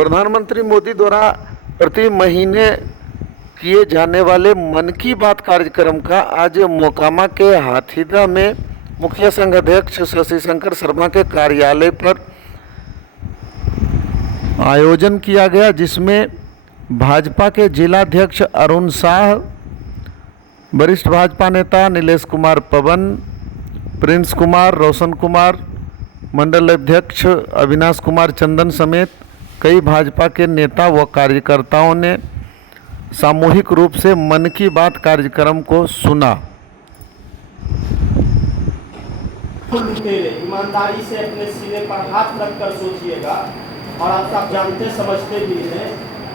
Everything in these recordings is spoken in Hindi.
प्रधानमंत्री मोदी द्वारा प्रति महीने किए जाने वाले मन की बात कार्यक्रम का आज मोकामा के हाथीदह में मुखिया संघ अध्यक्ष शशि शंकर शर्मा के कार्यालय पर आयोजन किया गया, जिसमें भाजपा के जिलाध्यक्ष अरुण शाह, वरिष्ठ भाजपा नेता नीलेश कुमार पवन, प्रिंस कुमार, रोशन कुमार, मंडल अध्यक्ष अविनाश कुमार चंदन समेत कई भाजपा के नेता व कार्यकर्ताओं ने सामूहिक रूप से मन की बात कार्यक्रम को सुना। ईमानदारी से अपने सीने पर हाथ रखकर सोचिएगा, और आप सब जानते समझते भी हैं,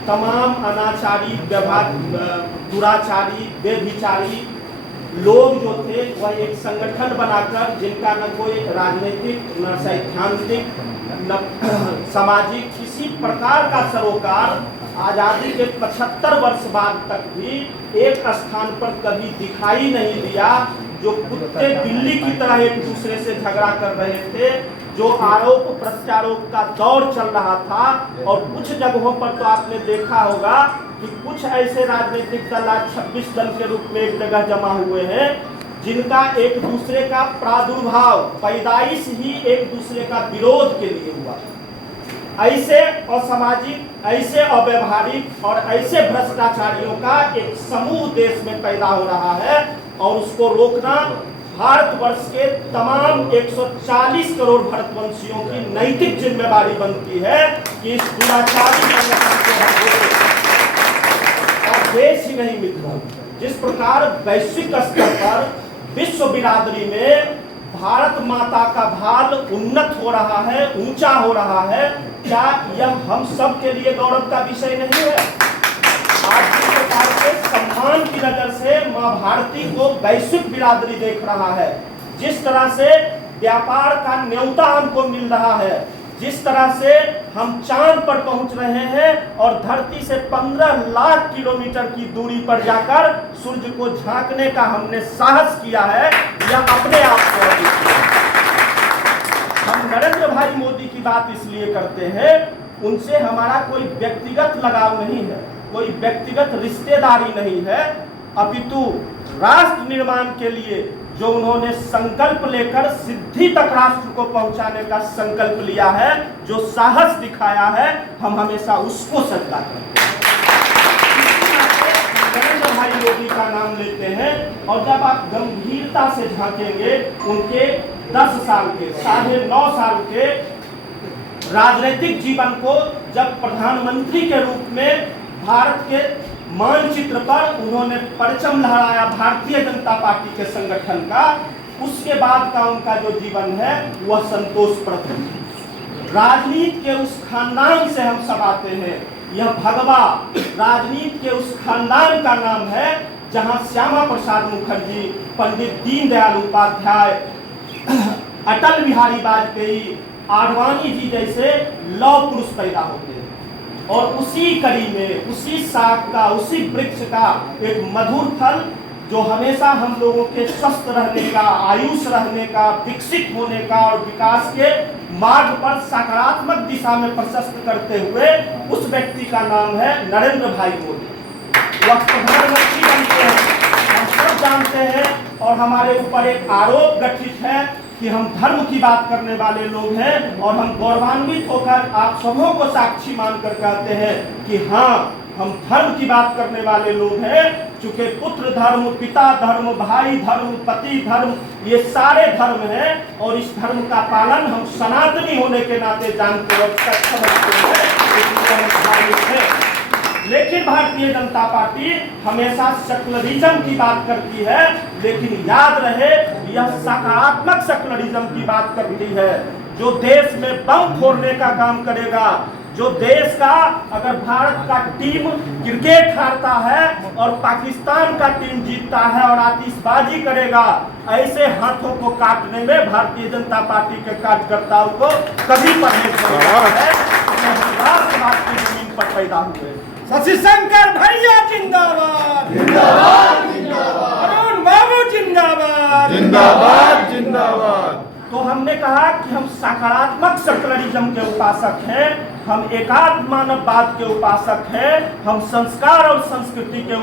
तमाम अनाचारी, दुराचारी, व्यभिचारी लोग जो थे वह एक संगठन बनाकर, जिनका न कोई राजनीतिक, न सैद्धांतिक, न सामाजिक किसी प्रकार का सरोकार आज़ादी के 75 वर्ष बाद तक भी एक स्थान पर कभी दिखाई नहीं दिया। जो कुत्ते बिल्ली की तरह एक दूसरे से झगड़ा कर रहे थे, जो आरोप प्रत्यारोप का दौर चल रहा था, और कुछ जगहों पर तो आपने देखा होगा कि कुछ ऐसे राजनीतिक दल आज 26 दल के रूप में एक जगह जमा हुए हैं, जिनका एक दूसरे का प्रादुर्भाव, पैदाइश ही एक दूसरे का विरोध के लिए हुआ। ऐसे असामाजिक, ऐसे अव्यवहारिक और ऐसे भ्रष्टाचारियों का एक समूह देश में पैदा हो रहा है, और उसको रोकना भारतवर्ष के तमाम 140 करोड़ भारतवंशियों की नैतिक जिम्मेदारी बनती है कि इस दुराचारी संगठन को हम रोकें। और देश ही नहीं मित्रों, जिस प्रकार वैश्विक स्तर पर विश्व बिरादरी में भारत माता का भाल उन्नत हो रहा है, ऊंचा हो रहा है, क्या यह हम सब के लिए गौरव का विषय नहीं है? आज जिस प्रकार के सम्मान की नजर से मां भारती को वैश्विक बिरादरी देख रहा है, जिस तरह से व्यापार का न्योता हमको मिल रहा है, जिस तरह से हम चांद पर पहुंच रहे हैं और धरती से 15 लाख किलोमीटर की दूरी पर जाकर सूर्य को झांकने का हमने साहस किया है, यह अपने आप को हम नरेंद्र भाई मोदी की बात इसलिए करते हैं, उनसे हमारा कोई व्यक्तिगत लगाव नहीं है, कोई व्यक्तिगत रिश्तेदारी नहीं है, अपितु राष्ट्र निर्माण के लिए जो उन्होंने संकल्प लेकर सिद्धि तक राष्ट्र को पहुंचाने का संकल्प लिया है, जो साहस दिखाया है, हम हमेशा उसको सजदा करते हैं। नरेंद्र भाई मोदी का नाम लेते हैं, और जब आप गंभीरता से झांकेंगे उनके 10 साल के, 9.5 साल के राजनीतिक जीवन को, जब प्रधानमंत्री के रूप में भारत के मानचित्र पर उन्होंने परचम लहराया भारतीय जनता पार्टी के संगठन का, उसके बाद का उनका जो जीवन है वह संतोषप्रद है। राजनीति के उस खानदान से हम सब आते हैं, यह भगवा राजनीति के उस खानदान का नाम है जहां श्यामा प्रसाद मुखर्जी, पंडित दीनदयाल उपाध्याय, अटल बिहारी वाजपेयी, आडवाणी जी जैसे लौह पुरुष पैदा होते हैं, और उसी कड़ी में, उसी साग का, उसी वृक्ष का एक मधुर फल जो हमेशा हम लोगों के स्वस्थ रहने का, आयुष रहने का, विकसित होने का और विकास के मार्ग पर सकारात्मक दिशा में प्रशस्त करते हुए, उस व्यक्ति का नाम है नरेंद्र भाई मोदी। वह प्रधानमंत्री बनते हैं, हम सब जानते हैं, और हमारे ऊपर एक आरोप गठित है कि हम धर्म की बात करने वाले लोग हैं, और हम गौरवान्वित होकर आप सबों को साक्षी मानकर कहते हैं कि हाँ, हम धर्म की बात करने वाले लोग हैं, चूंकि पुत्र धर्म, पिता धर्म, भाई धर्म, पति धर्म, ये सारे धर्म हैं, और इस धर्म का पालन हम सनातनी होने के नाते जानते और समझते हैं। लेकिन भारतीय जनता पार्टी हमेशा सेकुलरिज्म की बात करती है, लेकिन याद रहे यह सकारात्मक सेकुलरिज्म की बात करती है, जो देश में बम फोड़ने का काम करेगा, जो देश का, अगर भारत का टीम क्रिकेट हारता है और पाकिस्तान का टीम जीतता है और आतिशबाजी करेगा, ऐसे हाथों को काटने में भारतीय जनता पार्टी के कार्यकर्ताओं को कभी परहेज नहीं है। जमीन पर पैदा हुए शशि शंकर भैया जिंदाबाद, जिंदाबाद जिंदाबाद, अरुण बाबू जिंदाबाद, जिंदाबाद जिंदाबाद। तो हमने कहा कि हम सकारात्मक सेकुलरिज्म के उपासक हैं, हम एकात्म मानववाद के उपासक हैं, हम संस्कार और संस्कृति के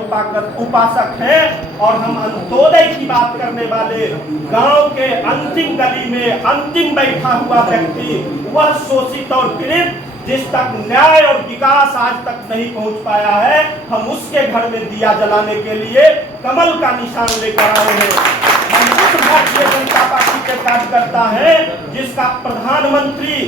उपासक हैं, और हम अंत्योदय की बात करने वाले, गांव के अंतिम गली में अंतिम बैठा हुआ व्यक्ति, वह शोषित और पीड़ित जिस तक न्याय और विकास आज तक नहीं पहुंच पाया है, हम उसके घर में दिया जलाने के लिए कमल का निशान लेकर आए हैं। हम उस भारतीय जनता पार्टी के कार्यकर्ता हैं जिसका प्रधानमंत्री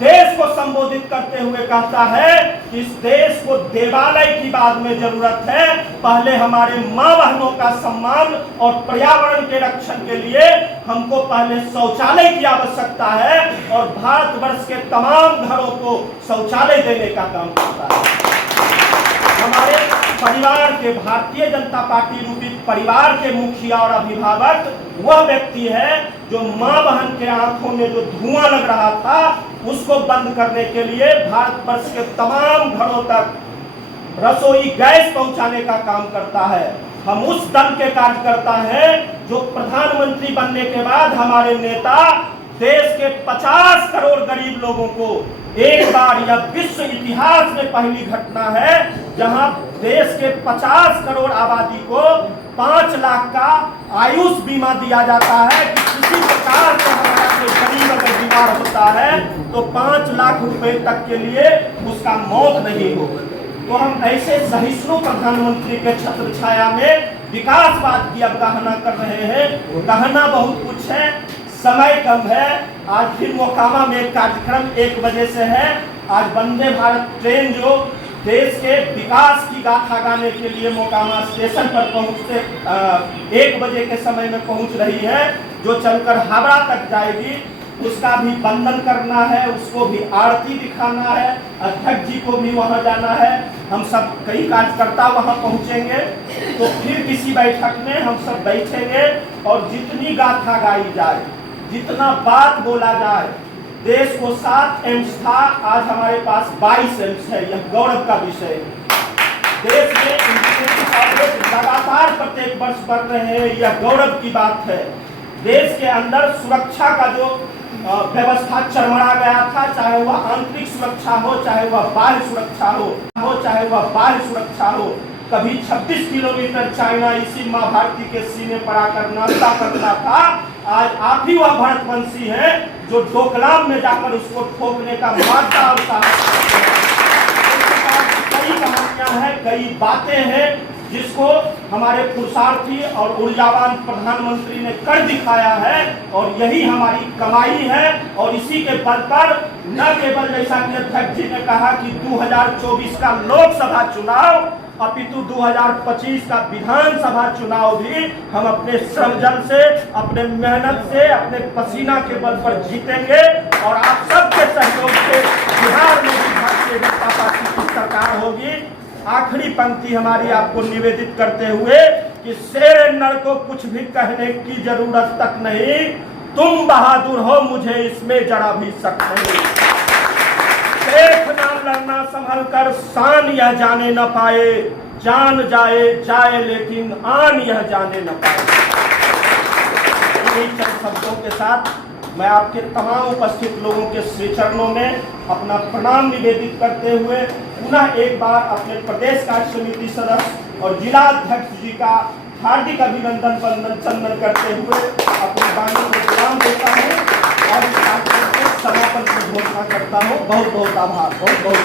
देश को संबोधित करते हुए कहता है कि इस देश को देवालय की बाद में जरूरत है, पहले हमारे माँ बहनों का सम्मान और पर्यावरण के रक्षण के लिए हमको पहले शौचालय की आवश्यकता है, और भारतवर्ष के तमाम घरों को शौचालय देने का काम करता है। हमारे परिवार के, भारतीय जनता पार्टी रूपी परिवार के मुखिया और अभिभावक वह व्यक्ति है जो मां बहन के आंखों में जो धुआं लग रहा था उसको बंद करने के लिए भारतवर्ष के तमाम घरों तक रसोई गैस पहुंचाने का काम करता है। हम उस दल के कार्यकर्ता हैं जो प्रधानमंत्री बनने के बाद हमारे नेता देश के 50 करोड़ गरीब लोगों को, एक बार यह विश्व इतिहास में पहली घटना है जहां देश के 50 करोड़ आबादी को 5 लाख का आयुष बीमा दिया जाता है कि किसी प्रकार से हमारा कोई गरीब अगर बीमार होता है तो 5 लाख रुपए तक के लिए उसका मौत नहीं हो। तो हम ऐसे सहिष्णु प्रधानमंत्री के छत्र छाया में विकासवाद की अवगाहना कर रहे हैं। कहना बहुत कुछ है, समय कम है। आज फिर मोकामा में एक कार्यक्रम 1 बजे से है। आज वंदे भारत ट्रेन जो देश के विकास की गाथा गाने के लिए मोकामा स्टेशन पर पहुंचते 1 बजे के समय में पहुंच रही है, जो चलकर हावड़ा तक जाएगी, उसका भी वंदन करना है, उसको भी आरती दिखाना है, अध्यक्ष जी को भी वहां जाना है। हम सब कई कार्यकर्ता वहां पहुंचेंगे, तो फिर किसी बैठक में हम सब बैठेंगे और जितनी गाथा गाई जाए, जितना बात बोला जाए, देश को 7 एम्स था, आज हमारे पास 22 एम्स है। यह गौरव का विषय है। देश में इंजीनियरिंग कॉलेज लगातार प्रत्येक वर्ष बढ़ रहे हैं, यह गौरव की बात है। देश के अंदर सुरक्षा का जो व्यवस्था चरमरा गया था, चाहे वह आंतरिक सुरक्षा हो, चाहे वह बाह्य सुरक्षा हो, चाहे वह बाह्य सुरक्षा हो। कभी 26 किलोमीटर चाइना इसी माँ भारती के सीने पर आकर नाश्ता करता था, आज आप ही वह भारतवंशी हैं जो डोकलाम में जाकर उसको ठोकने का मादा और साहस। कई कहानियां हैं, कई बातें हैं जिसको हमारे पुरुषार्थी और ऊर्जावान प्रधानमंत्री ने कर दिखाया है, और यही हमारी कमाई है। और इसी के बल पर न केवल जैसा कि अध्यक्ष जी ने कहा कि 2024 का लोकसभा चुनाव, अपितु 2025 का विधानसभा चुनाव भी हम अपने श्रम जल से, अपने मेहनत से, अपने पसीना के बल पर जीतेंगे। और आप सबके सहयोग से बिहार में भी भारतीय जनता पार्टी की सरकार होगी। आखिरी पंक्ति हमारी आपको निवेदित करते हुए कि शेर नर को कुछ भी कहने की जरूरत तक नहीं, तुम बहादुर हो, मुझे इसमें जरा भी शक नहीं। देखना लड़ना संभल कर शान यह जाने न पाए, जान जाए जाए लेकिन आन यह जाने न पाए। इन्हीं चंद शब्दों के साथ मैं आपके तमाम उपस्थित लोगों के श्री चरणों में अपना प्रणाम निवेदित करते हुए पुनः एक बार अपने प्रदेश कार्य समिति सदस्य और जिला अध्यक्ष जी का हार्दिक अभिनंदन वंदन चंदन करते हुए अपनी वाणी को विराम देता हूँ और इस कार्यक्रम के समापन की घोषणा करता हूँ। बहुत बहुत आभार। बहुत बहुत